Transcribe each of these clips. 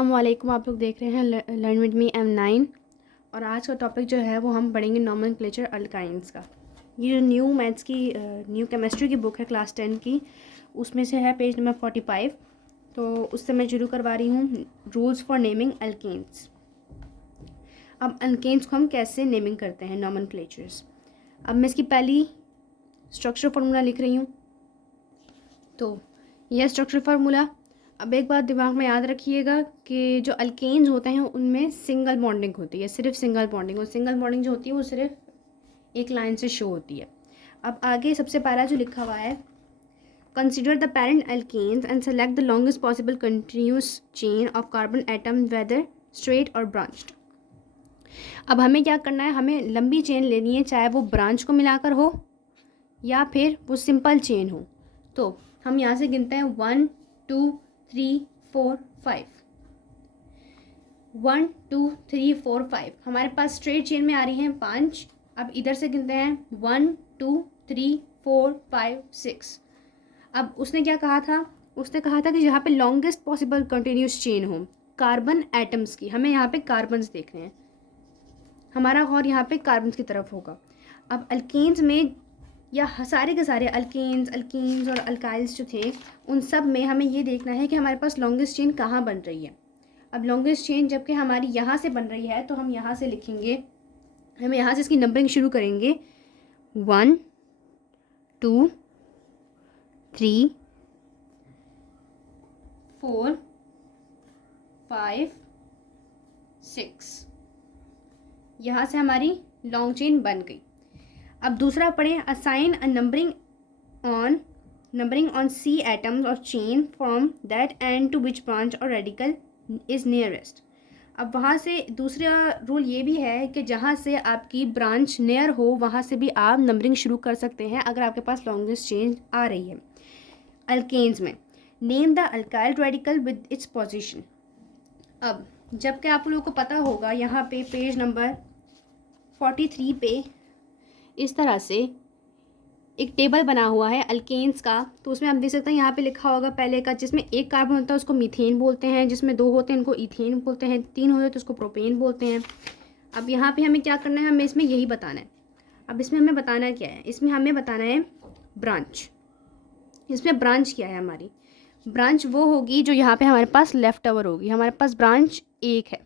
अस्सलामुअलैकुम। आप लोग देख रहे हैं लर्न विद मी M9 और आज का टॉपिक जो है वो हम पढ़ेंगे नोमेनक्लेचर अल्काइंस का। ये जो न्यू मैथ्स की न्यू केमिस्ट्री की बुक है क्लास 10 की, उसमें से है पेज नंबर 45। तो उससे मैं शुरू करवा रही हूँ रूल्स फॉर नेमिंग अल्केन्स। अब अल्केन्स को हम कैसे नेमिंग करते हैं, नोमेनक्लेचर्स। अब मैं इसकी पहली स्ट्रक्चर फार्मूला लिख रही हूँ। तो यह स्ट्रक्चर फार्मूला, अब एक बात दिमाग में याद रखिएगा कि जो अल्केन्स होते हैं उनमें सिंगल बॉन्डिंग होती है, सिर्फ सिंगल बॉन्डिंग। और सिंगल बॉन्डिंग जो होती है वो सिर्फ एक लाइन से शो होती है। अब आगे सबसे पहला जो लिखा हुआ है, consider the parent alkanes and select the longest possible continuous chain of carbon atom whether straight और ब्रांच्ड। अब हमें क्या करना है, हमें लंबी चेन लेनी है, चाहे वो ब्रांच को मिलाकर हो या फिर वो सिंपल चेन हो। तो हम यहाँ से गिनते हैं 1 2 3 4 5। 1 2 3 4 5 हमारे पास स्ट्रेट चेन में आ रही हैं 5। अब इधर से गिनते हैं 1 2 3 4 5 6। अब उसने क्या कहा था, उसने कहा था कि यहाँ पे लॉन्गेस्ट पॉसिबल कंटिन्यूस चेन हो कार्बन एटम्स की। हमें यहाँ पे कार्बन्स देखने हैं, हमारा गौर यहाँ पे कार्बन्स की तरफ होगा। अब अल्केन्स में या सारे के सारे अल्कीन्स और अल्काइल्स जो थे उन सब में हमें ये देखना है कि हमारे पास लॉन्गेस्ट चेन कहाँ बन रही है। अब लॉन्गेस्ट चेन जबकि हमारी यहाँ से बन रही है तो हम यहाँ से लिखेंगे, हम यहाँ से इसकी नंबरिंग शुरू करेंगे 1 2 3 4 5 6। यहाँ से हमारी लॉन्ग चेन बन गई। अब दूसरा पढ़ें, assign a numbering on C atoms और chain from that end to which branch और रेडिकल इज़ नियरेस्ट। अब वहाँ से दूसरा रूल ये भी है कि जहाँ से आपकी ब्रांच नियर हो वहाँ से भी आप नंबरिंग शुरू कर सकते हैं अगर आपके पास लॉन्गेस्ट चेन आ रही है। अल्केन्स में name the alkyl radical with its position. अब जबकि आप लोगों को पता होगा यहाँ पे पेज नंबर 43 पे इस तरह से एक टेबल बना हुआ है अल्केन्स का। तो उसमें हम देख सकते हैं यहाँ पे लिखा होगा पहले का, जिसमें एक कार्बन होता है उसको मीथेन बोलते हैं, जिसमें 2 होते हैं उनको इथेन बोलते हैं, 3 होते हैं तो उसको प्रोपेन बोलते हैं। अब यहाँ पे हमें क्या करना है, हमें इसमें यही बताना है। अब इसमें हमें बताना क्या है, इसमें हमें बताना है ब्रांच। इसमें ब्रांच क्या है, हमारी ब्रांच वो होगी जो यहाँ पर हमारे पास लेफ्ट ओवर होगी। हमारे पास ब्रांच 1 है।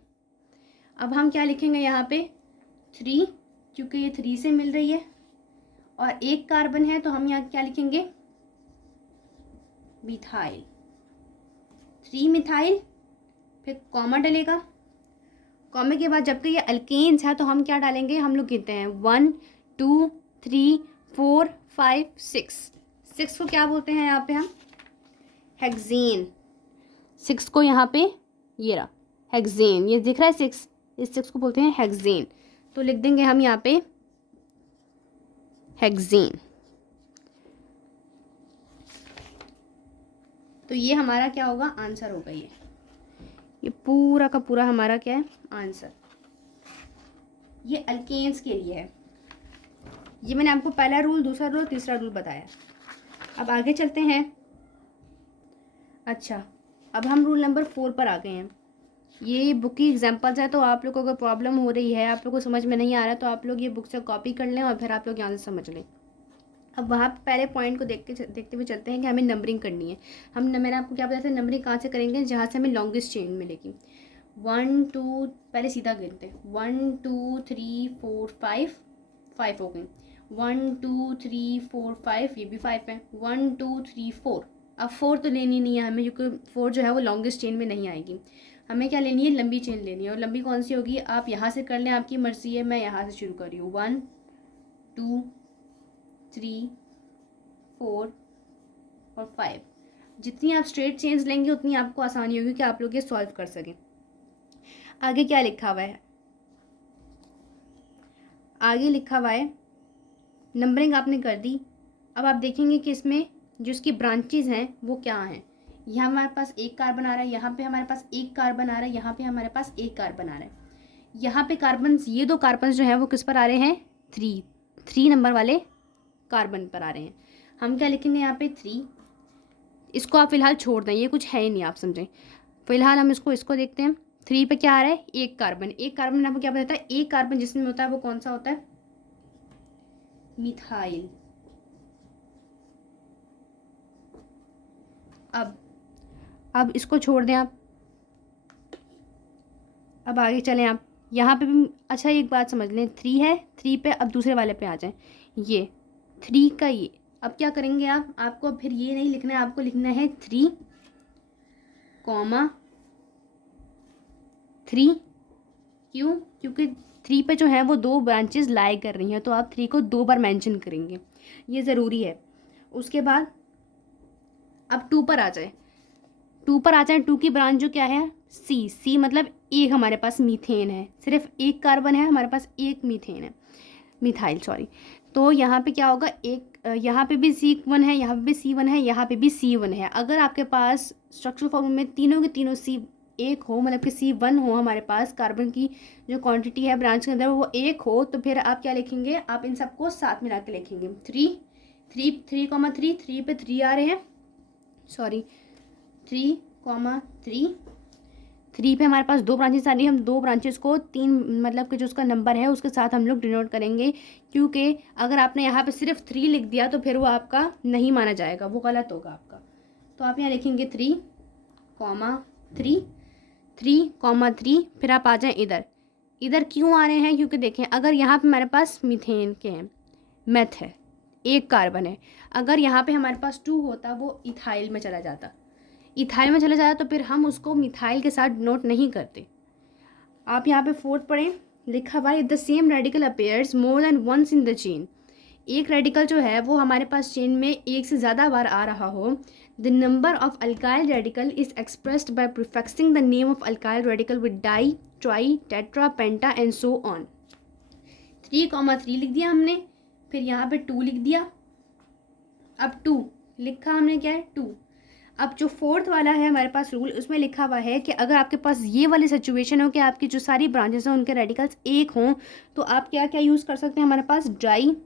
अब हम क्या लिखेंगे यहाँ पर 3, क्योंकि ये 3 से मिल रही है और एक कार्बन है तो हम यहाँ क्या लिखेंगे मिथाइल, 3 मिथाइल। फिर कॉमा डलेगा, कॉमे के बाद जबकि ये अल्केन्स है तो हम क्या डालेंगे, हम लोग गिनते हैं 1 2 3 4 5 6। 6 को क्या बोलते हैं यहाँ पे हम, हेक्सेन। 6 को यहाँ पे ये रहा हेक्सेन, ये दिख रहा है 6, इस 6 को बोलते हैं हेक्सेन। तो लिख देंगे हम यहाँ पे हेक्सेन। तो ये हमारा क्या होगा, आंसर होगा। ये पूरा का पूरा हमारा क्या है, आंसर। ये अल्केन्स के लिए है। ये मैंने आपको पहला रूल, दूसरा रूल, तीसरा रूल बताया। अब आगे चलते हैं। अच्छा, अब हम रूल नंबर 4 पर आ गए हैं। ये बुक की एग्जांपल्स है, तो आप लोगों को अगर प्रॉब्लम हो रही है, आप लोगों को समझ में नहीं आ रहा है, तो आप लोग ये बुक से कॉपी कर लें और फिर आप लोग यहाँ से समझ लें। अब वहाँ पहले पॉइंट को देखते हुए चलते हैं कि हमें नंबरिंग करनी है। मैंने आपको क्या बताया था, नंबरिंग कहाँ से करेंगे, जहाँ से हमें लॉन्गेस्ट चेन मिलेगी। 1 2 पहले सीधा गिनते हैं, 1 2 3 4 5 5 हो गई। 1 2 3 4 5, ये भी 5 है। 1 2 3 4। अब 4 तो लेनी नहीं है हमें, क्योंकि 4 जो है वो लॉन्गेस्ट चेन में नहीं आएगी। हमें क्या लेनी है, लंबी चेन लेनी है। और लंबी कौन सी होगी, आप यहाँ से कर लें, आपकी मर्जी है। मैं यहाँ से शुरू कर रही हूँ, 1 2 3 4 और 5। जितनी आप स्ट्रेट चेन्स लेंगे उतनी आपको आसानी होगी कि आप लोग ये सॉल्व कर सकें। आगे क्या लिखा हुआ है, आगे लिखा हुआ है नंबरिंग आपने कर दी। अब आप देखेंगे कि इसमें जो इसकी ब्रांचेज हैं वो क्या हैं। यहाँ हमारे पास एक कार्बन आ रहा है, यहाँ पे हमारे पास एक कार्बन आ रहा है, यहाँ पे हमारे पास एक कार्बन आ रहा है। यहाँ पे कार्बन, ये 2 कार्बन जो है वो किस पर आ रहे हैं, 3 नंबर वाले कार्बन पर आ रहे हैं। हम क्या लिखेंगे यहाँ पे 3। इसको आप फिलहाल छोड़ दें, ये कुछ है ही नहीं, आप समझें। फिलहाल हम इसको देखते हैं। 3 पे क्या आ रहा है, एक कार्बन। एक कार्बन आपको क्या बताता है, एक कार्बन जिसमें होता है वो कौन सा होता है, मिथाइल। अब इसको छोड़ दें आप, अब आगे चलें आप। यहाँ पे भी अच्छा एक बात समझ लें, 3 है, 3 पे अब दूसरे वाले पे आ जाएं। ये 3 का ये, अब क्या करेंगे आप, आपको फिर ये नहीं लिखना है, आपको लिखना है 3, 3। क्यों, क्योंकि 3 पे जो है वो 2 ब्रांचेस लाई कर रही हैं, तो आप 3 को 2 बार मेंशन करेंगे, ये ज़रूरी है। उसके बाद अब 2 पर आ जाए, 2 पर आ जाए। 2 की ब्रांच जो क्या है, सी मतलब एक हमारे पास मीथेन है, सिर्फ एक कार्बन है हमारे पास, एक मीथेन है, मिथाइल सॉरी। तो यहाँ पे क्या होगा, एक यहाँ पे भी C1 है, यहाँ पे भी C1 है, यहाँ पे भी C1 है। अगर आपके पास स्ट्रक्चरल फॉर्मूले में तीनों के तीनों C एक हो, मतलब कि C1 हो हमारे पास, कार्बन की जो क्वांटिटी है ब्रांच के अंदर वो एक हो, तो फिर आप क्या लिखेंगे, आप इन सबको साथ मिला के लिखेंगे। 3 पे 3 आ रहे हैं, सॉरी 3 पे हमारे पास 2 ब्रांचेस आ रही है। हम 2 ब्रांचेस को 3 मतलब कि जो उसका नंबर है उसके साथ हम लोग डिनोट करेंगे, क्योंकि अगर आपने यहाँ पे सिर्फ 3 लिख दिया तो फिर वो आपका नहीं माना जाएगा, वो गलत होगा आपका। तो आप यहाँ लिखेंगे 3, 3, फिर आप आ जाएं इधर। इधर क्यों आ रहे हैं, क्योंकि देखें अगर यहाँ पे हमारे पास मीथेन के हैं, मेथ है, एक कार्बन है, अगर यहाँ पे हमारे पास 2 होता वो इथाइल में चला जाता, तो फिर हम उसको मिथाइल के साथ नोट नहीं करते। आप यहाँ पे 4th पढ़ें, लिखा हुआ है the same radical appears more than once in the chain. एक रेडिकल जो है वो हमारे पास चेन में एक से ज़्यादा बार आ रहा हो। The number of alkyl radical is expressed by prefixing the name of alkyl radical with di, tri, tetra, penta and so on. 3,3 लिख दिया हमने, फिर यहाँ पे 2 लिख दिया। अब 2 लिखा हमने, क्या है 2। अब जो 4th वाला है हमारे पास रूल, उसमें लिखा हुआ है कि अगर आपके पास ये वाली सिचुएशन हो कि आपकी जो सारी ब्रांचेस हैं उनके रेडिकल्स एक हों, तो आप क्या क्या यूज़ कर सकते हैं, हमारे पास di,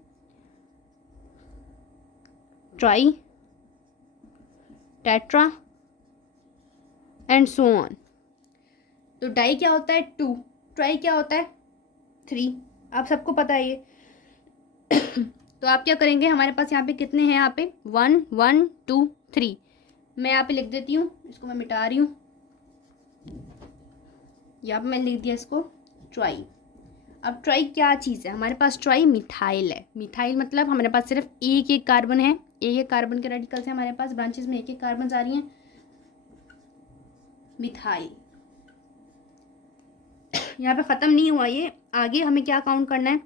tri, tetra and so on. तो डाई क्या होता है 2, ट्राई क्या होता है 3, आप सबको पता है ये। तो आप क्या करेंगे, हमारे पास यहाँ पे कितने हैं, यहाँ पे 1, 1, 2, 3। मैं यहाँ पे लिख देती हूँ, इसको मैं मिटा रही हूँ, यहाँ पे मैं लिख दिया इसको ट्राई। अब ट्राई क्या चीज़ है, हमारे पास ट्राई मिथाइल है। मिथाइल मतलब हमारे पास सिर्फ एक एक कार्बन है, एक एक कार्बन के रेडिकल्स हैं हमारे पास, ब्रांचेस में एक एक कार्बन आ रही हैं, मिथाइल। यहाँ पे ख़त्म नहीं हुआ ये, आगे हमें क्या काउंट करना है,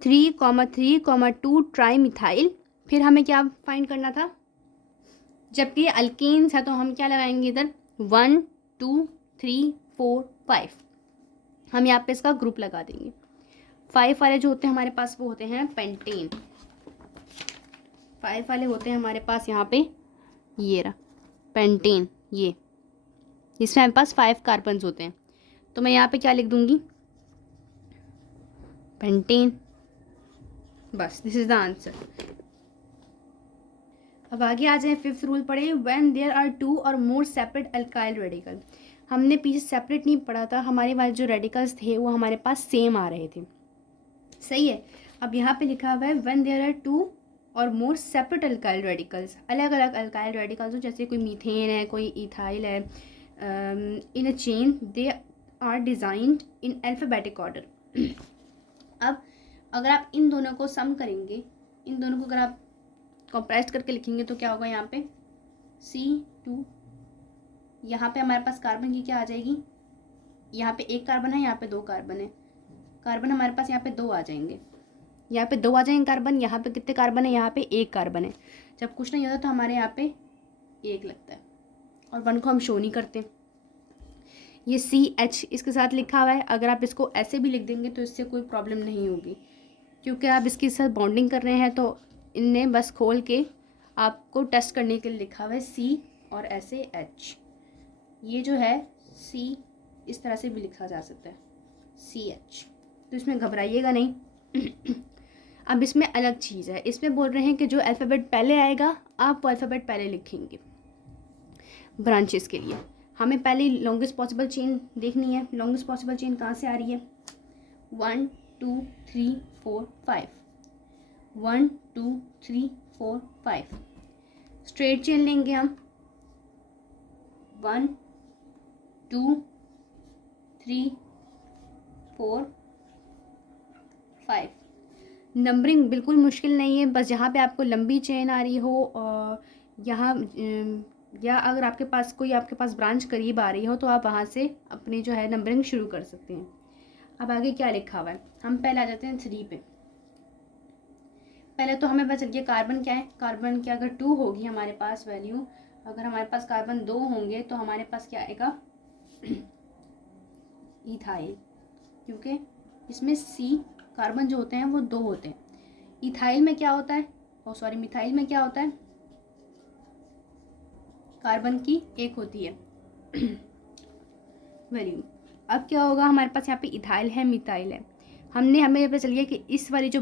3,3,2 ट्राई मिथाइल। फिर हमें क्या फाइंड करना था, जबकि अल्केन्स है तो हम क्या लगाएंगे इधर 1, 2, 3, 4, 5। हम यहाँ पे इसका ग्रुप लगा देंगे। 5 वाले जो होते हैं हमारे पास वो होते हैं पेंटेन। 5 वाले होते हैं हमारे पास यहाँ पे, ये रहा पेंटेन, ये इसमें हमारे पास 5 कार्बन्स होते हैं। तो मैं यहाँ पे क्या लिख दूँगी, पेंटेन, बस दिस इज़ द आंसर। अब आगे आ जाए, 5th रूल पढ़े, व्हेन देयर आर 2 और मोर सेपरेट अल्काइल रेडिकल। हमने पीछे सेपरेट नहीं पढ़ा था, हमारे वाले जो रेडिकल्स थे वो हमारे पास सेम आ रहे थे, सही है। अब यहाँ पे लिखा हुआ है व्हेन देयर आर 2 और मोर सेपरेट अल्काइल रेडिकल्स, अलग अलग अल्काइल रेडिकल्स हो, जैसे कोई मीथेन है, कोई इथाइल है, in a chain they are designed in alphabetic order. अब अगर आप इन दोनों को सम करेंगे, इन दोनों को अगर आप कंप्रेस करके लिखेंगे तो क्या होगा, यहाँ पे C2, यहाँ पे हमारे पास कार्बन की क्या आ जाएगी, यहाँ पे एक कार्बन है, यहाँ पे 2 कार्बन है, कार्बन हमारे पास यहाँ पे 2 आ जाएंगे, यहाँ पे 2 आ जाएंगे कार्बन, यहाँ पे कितने कार्बन है, यहाँ पे 1 कार्बन है। जब कुछ नहीं होता तो हमारे यहाँ पे 1 लगता है, और 1 को हम शो नहीं करते। ये CH इसके साथ लिखा हुआ है, अगर आप इसको ऐसे भी लिख देंगे तो इससे कोई प्रॉब्लम नहीं होगी, क्योंकि आप इसके साथ बॉन्डिंग कर रहे हैं, तो इनने बस खोल के आपको टेस्ट करने के लिए लिखा हुआ है C और ऐसे H। ये जो है C इस तरह से भी लिखा जा सकता है CH, तो इसमें घबराइएगा नहीं। अब इसमें अलग चीज़ है, इसमें बोल रहे हैं कि जो अल्फ़ाबेट पहले आएगा आप वो अल्फ़ाबेट पहले लिखेंगे। ब्रांचेस के लिए हमें पहले लॉन्गेस्ट पॉसिबल चेन देखनी है। लॉन्गेस्ट पॉसिबल चेन कहाँ से आ रही है? 1 2 3 4 5, 1 2 3 4 5। स्ट्रेट चेन लेंगे हम 1 2 3 4 5। नंबरिंग बिल्कुल मुश्किल नहीं है, बस जहाँ पे आपको लंबी चेन आ रही हो और यहाँ या अगर आपके पास ब्रांच करीब आ रही हो तो आप वहाँ से अपनी जो है नंबरिंग शुरू कर सकते हैं। अब आगे क्या लिखा हुआ है, हम पहले आ जाते हैं 3 पे। पहले तो हमें पता चल गया कार्बन क्या है। कार्बन की अगर 2 होगी हमारे पास वैल्यू, अगर हमारे पास कार्बन 2 होंगे तो हमारे पास क्या आएगा? इथाइल, क्योंकि इसमें C कार्बन जो होते हैं वो 2 होते हैं। इथाइल में क्या होता है? मिथाइल में क्या होता है? कार्बन की 1 होती है वैल्यू। अब क्या होगा, हमारे पास यहाँ पे इथाइल है, मिथाइल है। हमें पता चल गया कि इस वाली जो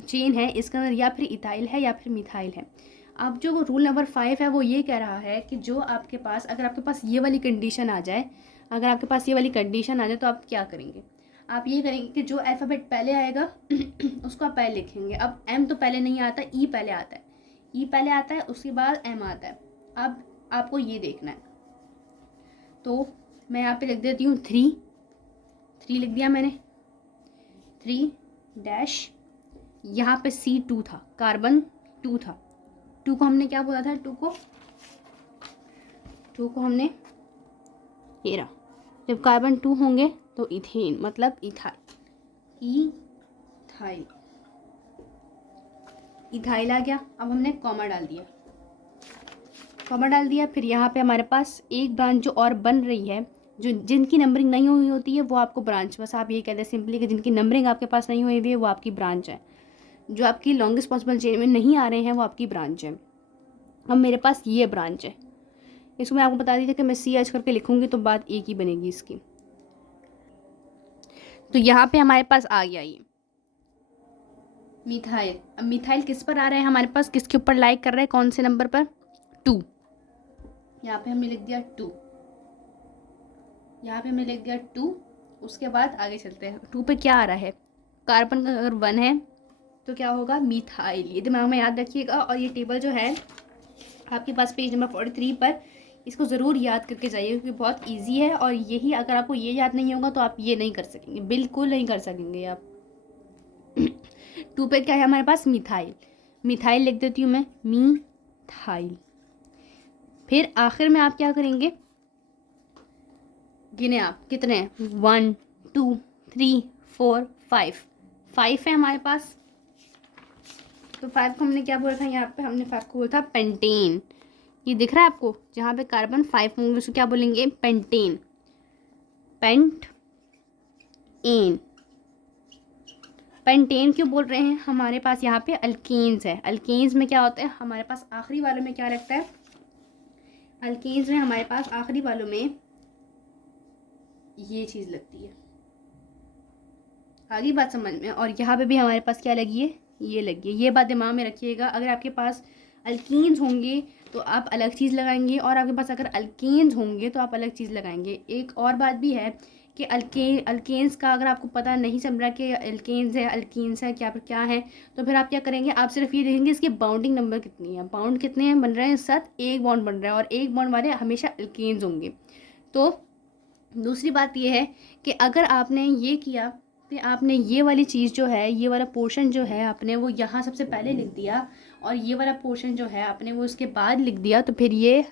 चेन है इसके अंदर या फिर इथाइल है या फिर मिथाइल है। अब जो रूल नंबर 5 है वो ये कह रहा है कि जो आपके पास अगर आपके पास ये वाली कंडीशन आ जाए, तो आप क्या करेंगे? आप ये करेंगे कि जो अल्फ़ाबेट पहले आएगा उसको आप पहले लिखेंगे। अब M तो पहले नहीं आता, E पहले आता है, उसके बाद M आता है। अब आपको ये देखना है, तो मैं यहाँ पे लिख देती हूँ 3 लिख दिया मैंने, 3 डैश, यहाँ पे C2 था, कार्बन 2 था। 2 को हमने क्या बोला था? 2 को हमने ये रहा, जब कार्बन 2 होंगे तो इथेन मतलब इथाइल आ गया। अब हमने कॉमा डाल दिया। फिर यहाँ पे हमारे पास एक ब्रांच जो और बन रही है, जो जिनकी नंबरिंग नहीं हुई होती है वो आपको ब्रांच, बस आप ये कहते हैं सिंपली कि जिनकी नंबरिंग आपके पास नहीं हुई है वो आपकी ब्रांच है। जो आपकी लॉन्गेस्ट पॉसिबल चेन में नहीं आ रहे हैं वो आपकी ब्रांच है। अब मेरे पास ये ब्रांच है, इसको मैं आपको बता दी थी कि मैं CH करके लिखूंगी तो बात एक ही बनेगी इसकी। तो यहाँ पे हमारे पास आ गया ये मिथाइल। अब मिथाइल किस पर आ रहा है हमारे पास, किसके ऊपर लाइक कर रहा है, कौन से नंबर पर? 2। यहाँ पे हमने लिख दिया 2, उसके बाद आगे चलते हैं। 2 पे क्या आ रहा है? कार्बन का अगर 1 है तो क्या होगा? मिथाइल। ये दिमाग में याद रखिएगा। और ये टेबल जो है आपके पास पेज नंबर 43 पर, इसको ज़रूर याद करके जाइए क्योंकि बहुत इजी है। और यही अगर आपको ये याद नहीं होगा तो आप ये नहीं कर सकेंगे, बिल्कुल नहीं कर सकेंगे आप 2 पे क्या है हमारे पास? मिथाइल लिख देती हूँ मैं, मिथाइल। फिर आखिर में आप क्या करेंगे? गिने आप कितने हैं? 1 2 3 4 5 है हमारे पास। तो 5 को हमने क्या बोला था? यहाँ पे हमने 5 को बोला था पेंटेन। ये दिख रहा है आपको, जहाँ पे कार्बन 5 होंगे उसको क्या बोलेंगे? पेंटेन। पेंटेन क्यों बोल रहे हैं? हमारे पास यहाँ पे अल्केन्स है। अल्केन्स में क्या होता है? हमारे पास आखिरी वालों में क्या लगता है? अल्केन्स में हमारे पास आखिरी वालों में ये चीज़ लगती है। आगे बात समझ में? और यहाँ पे भी हमारे पास क्या लगी है? ये लगी है। ये बात दिमाग में रखिएगा। अगर आपके पास अल्कीन्स होंगे तो आप अलग चीज़ लगाएंगे, और आपके पास अगर अल्केन्स होंगे तो आप अलग चीज़ लगाएंगे। एक और बात भी है कि अल्केन्स का अगर आपको पता नहीं चल रहा कि अल्केन्स है, अल्कीन्स है, क्या है, तो फिर आप क्या करेंगे? आप सिर्फ ये देखेंगे इसकी बाउंडिंग नंबर कितनी है, बाउंड कितने हैं बन रहे हैं, साथ एक बॉन्ड बन रहा है, और एक बॉन्ड वाले हमेशा अल्केन्स होंगे। तो दूसरी बात ये है कि अगर आपने ये किया कि आपने ये वाली चीज़ जो है, ये वाला पोर्शन जो है आपने वो यहाँ सबसे पहले लिख दिया, और ये वाला पोर्शन जो है आपने वो उसके बाद लिख दिया, तो फिर ये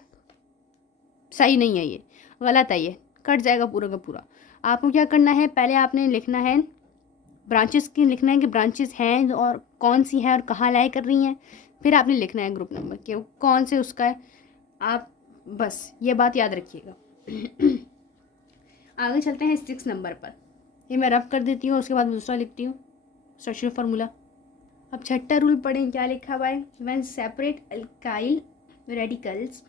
सही नहीं है, ये गलत है, ये कट जाएगा पूरा का पूरा। आपको क्या करना है? पहले आपने लिखना है ब्रांचेस की, लिखना है कि ब्रांचेस हैं और कौन सी हैं और कहाँ लाई कर रही हैं। फिर आपने लिखना है ग्रुप नंबर कि कौन से उसका है। आप बस ये बात याद रखिएगा। आगे चलते हैं 6 नंबर पर। ये मैं रब कर देती हूँ, उसके बाद दूसरा लिखती हूँ स्ट्रक्चरल फार्मूला। अब छठा रूल पढ़ें, क्या लिखा हुआ है? When separate alkyl radicals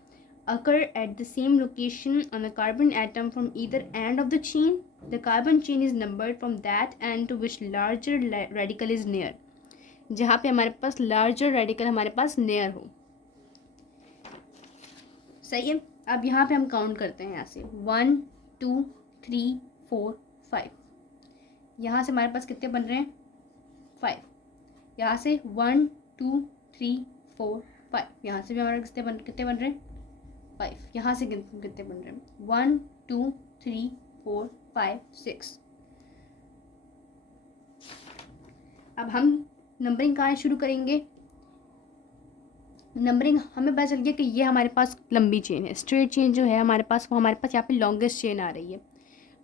occur at the same location on a carbon atom from either end of the chain, the carbon chain is numbered from that end to which larger radical is near। जहाँ पे हमारे पास larger radical हमारे पास near हो। सही है। अब यहाँ पे हम काउंट करते हैं यहाँ से 1 2 3 4 5। यहाँ से हमारे पास कितने बन रहे हैं 5। यहाँ से 1 2 3 4 5। यहाँ से भी हमारे कितने बन रहे हैं 5। यहाँ से कितने बन रहे हैं 1 2 3 4 5 6। अब हम नंबरिंग कहाँ शुरू करेंगे। नंबरिंग हमें पता चल गया कि ये हमारे पास लंबी चेन है, स्ट्रेट चेन जो है हमारे पास, वो हमारे पास यहाँ पे लॉन्गेस्ट चेन आ रही है।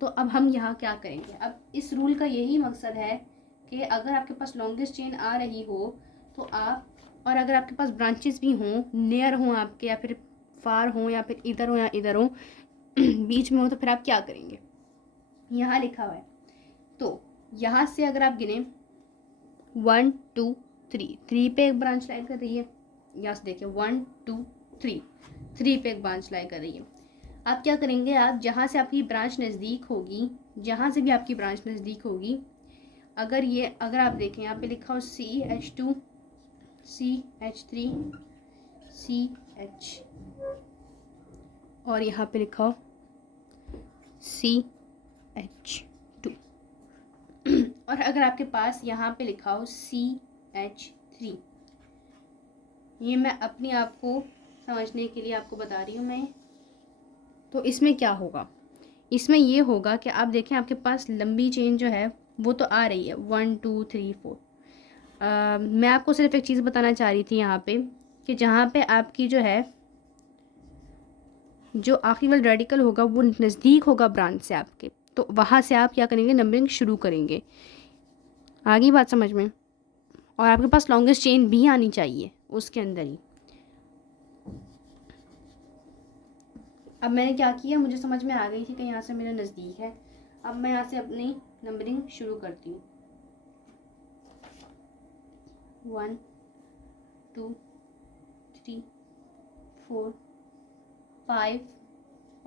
तो अब हम यहाँ क्या करेंगे, अब इस रूल का यही मकसद है कि अगर आपके पास लॉन्गेस्ट चेन आ रही हो तो आप, और अगर आपके पास ब्रांचेस भी हों, नियर हों आपके, या फिर फार हों, या फिर इधर हो या इधर हो, बीच में हो, तो फिर आप क्या करेंगे। यहाँ लिखा हुआ है, तो यहाँ से अगर आप गिने 1 2 3 पे एक ब्रांच लाइन कर रही है। यहाँ से देखिए 1 2 3 पे एक ब्रांच लाइन कर रही है। आप क्या करेंगे, आप जहाँ से आपकी ब्रांच नज़दीक होगी, जहाँ से भी आपकी ब्रांच नज़दीक होगी, अगर आप देखें यहाँ पे लिखा हो CH2 CH3 CH, और यहाँ पे लिखा हो CH2, और अगर आपके पास यहाँ पे लिखा हो CH3, ये मैं अपने आप को समझने के लिए आपको बता रही हूँ मैं। तो इसमें क्या होगा, इसमें ये होगा कि आप देखें आपके पास लंबी चेन जो है वो तो आ रही है 1 2 3 4। मैं आपको सिर्फ एक चीज़ बताना चाह रही थी यहाँ पे, कि जहाँ पे आपकी जो है, जो आखिरी वाला रेडिकल होगा वो नज़दीक होगा ब्रांच से आपके, तो वहाँ से आप क्या करेंगे, नंबरिंग शुरू करेंगे। आगे बात समझ में। और आपके पास लॉन्गेस्ट चेन भी आनी चाहिए उसके अंदर ही। अब मैंने क्या किया, मुझे समझ में आ गई थी कि यहाँ से मेरा नज़दीक है। अब मैं यहाँ से अपनी नंबरिंग शुरू करती हूँ। 1 2 3 4 5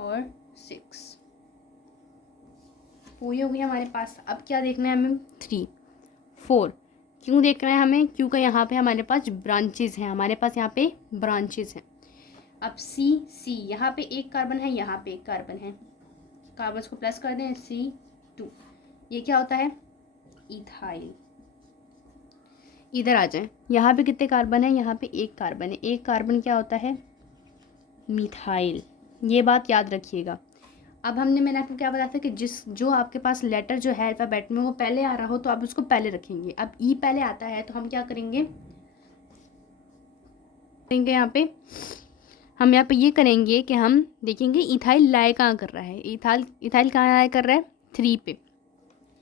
और 6 पूरी हो गई हमारे पास। अब क्या देखना है हमें, 3 4। क्यों देखना है हमें, क्योंकि यहाँ पे हमारे पास ब्रांचेस हैं, हमारे पास यहाँ पे ब्रांचेस हैं। अब C यहाँ पे एक कार्बन है, यहाँ पे एक कार्बन है, कार्बन को प्लस कर दें, C2। ये क्या होता है, इथाइल। इधर आ जाएं, यहाँ पे कितने कार्बन है, यहाँ पे एक कार्बन है, एक कार्बन क्या होता है, मिथाइल। ये बात याद रखिएगा। अब मैंने आपको क्या बताया था कि जो आपके पास लेटर जो है अल्फ़ाबेट में वो पहले आ रहा हो तो आप उसको पहले रखेंगे। अब ई पहले आता है तो हम क्या करेंगे, यहाँ पे हम यहाँ पे ये करेंगे कि हम देखेंगे इथाइल लाए कहाँ कर रहा है, इथाइल कहाँ लाए कर रहा है, 3 पे।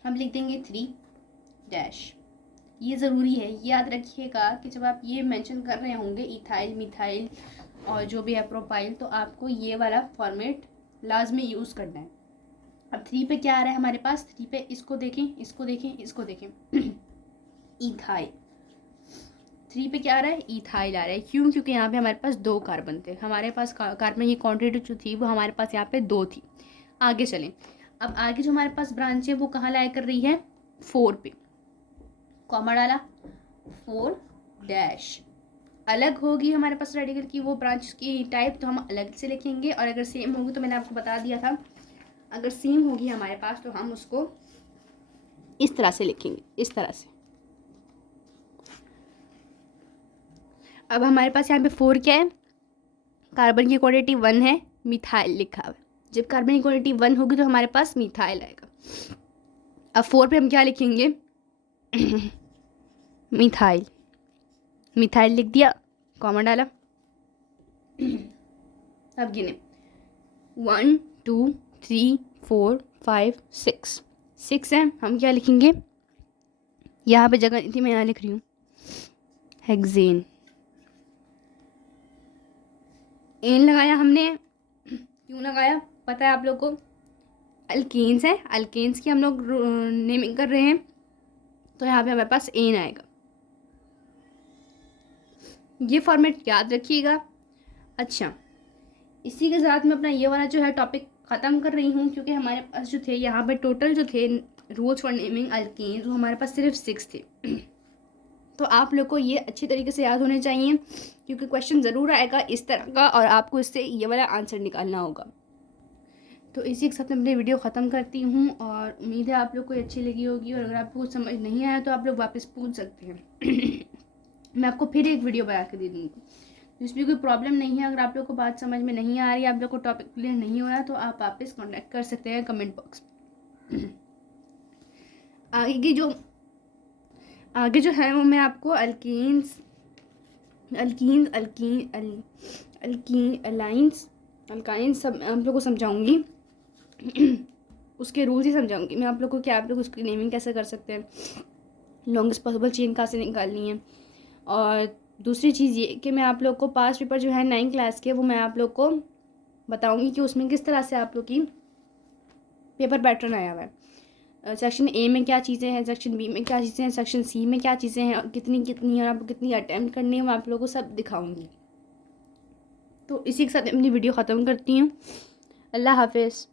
हम लिख देंगे 3 ये ज़रूरी है, ये याद रखिएगा कि जब आप ये मेंशन कर रहे होंगे इथाइल मिथाइल और जो भी है प्रोपाइल, तो आपको ये वाला फॉर्मेट लाजमी यूज़ करना है। अब 3 पे क्या आ रहा है हमारे पास, 3 पे इसको देखें, इसको देखें, इसको देखें, इथाइल। 3 पे क्या आ रहा है, इथाइल आ रहा है। क्यों, क्योंकि यहाँ पे हमारे पास 2 कार्बन थे, हमारे पास कार्बन की क्वांटिटी जो थी वो हमारे पास यहाँ पे 2 थी। आगे चलें, अब आगे जो हमारे पास ब्रांच है वो कहाँ लाया कर रही है, 4 पे। कॉमा डाला, 4 अलग होगी हमारे पास रेडिकल की वो ब्रांच की टाइप, तो हम अलग से लिखेंगे। और अगर सेम होगी तो मैंने आपको बता दिया था, अगर सेम होगी हमारे पास तो हम उसको इस तरह से लिखेंगे, इस तरह से। अब हमारे पास यहाँ पे 4 क्या है, कार्बन की क्वांटिटी 1 है, मिथाइल लिखा हुआ है। जब कार्बन की क्वांटिटी 1 होगी तो हमारे पास मिथाइल आएगा। अब 4 पे हम क्या लिखेंगे, मिथाइल। मिथाइल लिख दिया, कॉमा डाला। अब गिने 1 2 3 4 5 6 है। हम क्या लिखेंगे, यहाँ पे जगह थी मैं यहाँ लिख रही हूँ, हेक्सेन। एन लगाया हमने, क्यों लगाया पता है आप लोग को, अल्केन्स है, अल्केन्स की हम लोग नेमिंग कर रहे हैं, तो यहाँ पे हमारे पास एन आएगा। ये फॉर्मेट याद रखिएगा। अच्छा, इसी के साथ मैं अपना ये वाला जो है टॉपिक ख़त्म कर रही हूँ, क्योंकि हमारे पास जो थे यहाँ पे टोटल जो थे रूल्स फॉर नेमिंग अल्केन्स वो हमारे पास सिर्फ 6 थे। तो आप लोग को ये अच्छी तरीके से याद होने चाहिए, क्योंकि क्वेश्चन ज़रूर आएगा इस तरह का और आपको इससे ये वाला आंसर निकालना होगा। तो इसी के साथ मैं अपनी वीडियो ख़त्म करती हूँ और उम्मीद है आप लोग को अच्छी लगी होगी। और अगर आपको कुछ समझ नहीं आया तो आप लोग वापस पूछ सकते हैं मैं आपको फिर एक वीडियो बना के दे दूँगी, इसमें कोई प्रॉब्लम नहीं है। अगर आप लोग को बात समझ में नहीं आ रही, आप लोग को टॉपिक क्लियर नहीं हो रहा, तो आप वापस कॉन्टैक्ट कर सकते हैं कमेंट बॉक्स आगे जो है वो मैं आपको अल्काइंस सब आप लोग को समझाऊंगी उसके रूल्स ही समझाऊंगी मैं आप लोग को कि आप लोग उसकी नेमिंग कैसे कर सकते हैं, लॉन्गेस्ट पॉसिबल चेन कहाँ से निकालनी है। और दूसरी चीज़ ये कि मैं आप लोग को पास्ट पेपर जो है 9 क्लास के, वो मैं आप लोग को बताऊंगी कि उसमें किस तरह से आप लोग की पेपर पैटर्न आया हुआ है। सेक्शन ए में क्या चीज़ें हैं, सेक्शन बी में क्या चीज़ें हैं, सेक्शन सी में क्या चीज़ें हैं, और कितनी और आपको कितनी अटैम्प्ट करनी है, मैं आप लोगों को सब दिखाऊंगी। तो इसी के साथ अपनी वीडियो ख़त्म करती हूँ। अल्लाह हाफिज़।